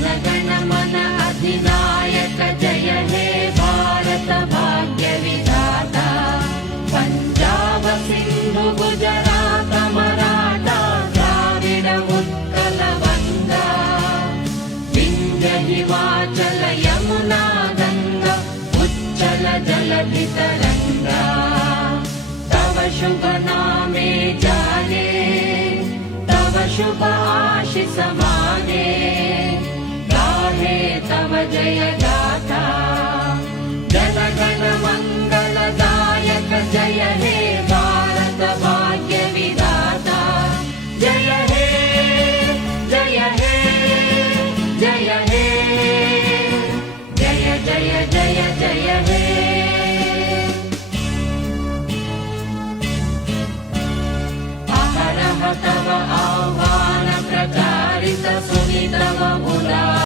जनगण मन अधिनायक जय हे भारत भाग्य विधाता। पंजाब सिंधु गुजरात मराठा द्राविड उत्कल बंगा, विंध्य हिमाचल यमुना गंगा उच्चल जलधि तरंगा। तव शुभ नामे जागे, तव शुभ आशीष मागे, गाहे तव जय गाथा। जनगण मंगलदायक जय हे भारत भाग्य विधाता। जय हे जय हे जय हे, जय जय जय जय हे। अहरह तव आह्वान प्रचारित सुनि तव